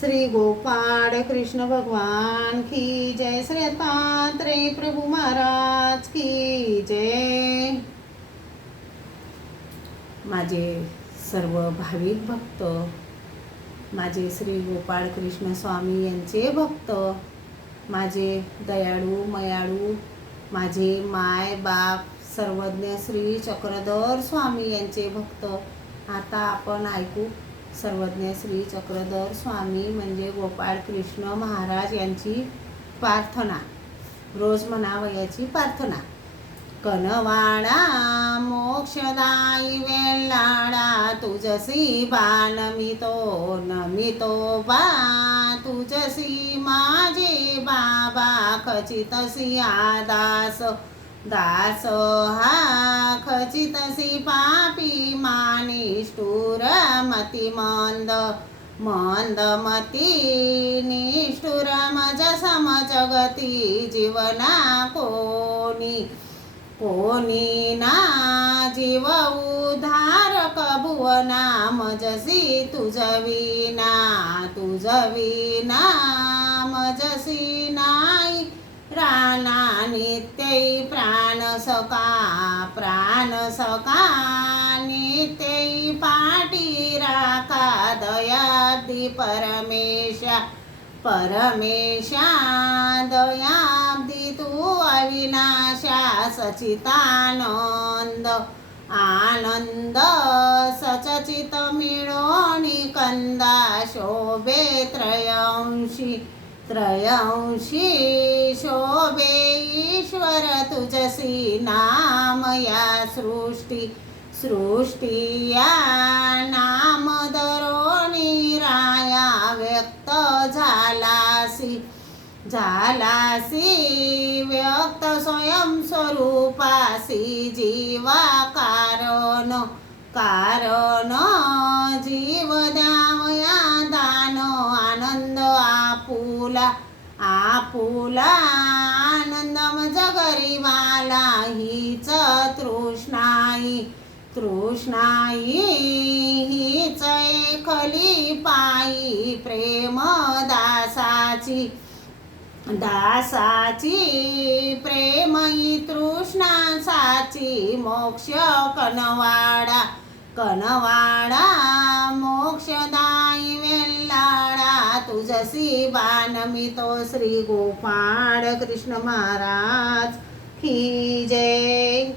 श्री गोपाळ कृष्ण भगवान की जय। श्री दत्तात्रेय प्रभु महाराज की जय। माझे सर्व भाविक भक्त, माझे श्री गोपाळ कृष्ण स्वामी यांचे भक्त, माझे दयाळू मयाळू, माझे माय बाप सर्वज्ञ श्री चक्रधर स्वामी यांचे भक्त, आता आपण ऐकू सर्वज्ञ श्री चक्रधर स्वामी म्हणजे गोपाळ कृष्ण महाराज यांची प्रार्थना, रोज म्हणावयाची प्रार्थना। कनवाडा मोक्षदायी वेल्लाडा, तुझसी बा नमितो बा, तुझसी माझे बाबा खचितसी आदास दास हा, खचितसी पापी मानिष्ठुर मती मंदमती, निष्ठुर मज समजगती जीवना कोणी ना, जीव उद्धारक भुवना मजसी तुझ विना मजसी नाही राणा नित्यै प्राण सका नित्यै पाटी राखा दयाब्दी परमेशा दयाब्दी तू अविनाशा सचितानंद आनंद सचचित मिळोनी कंदा शोभे त्रयंशी शोभे ईश्वर तुझसी नाम या सृष्टी या नाम दरोणी राया व्यक्त झालासी व्यक्त स्वयं स्वरूपासी जीवा कारण जीव द्यावया दान आनंद आपुला आनंद मज गरीबाला हीच तृष्णाई हीच एकली पायी प्रेम दासाची प्रेमई तृष्णा साची मोक्ष कनवाडा मोक्षदायी वेल्लाडा, तुझसी बानमितो श्री गोपाळ कृष्ण महाराज की जय।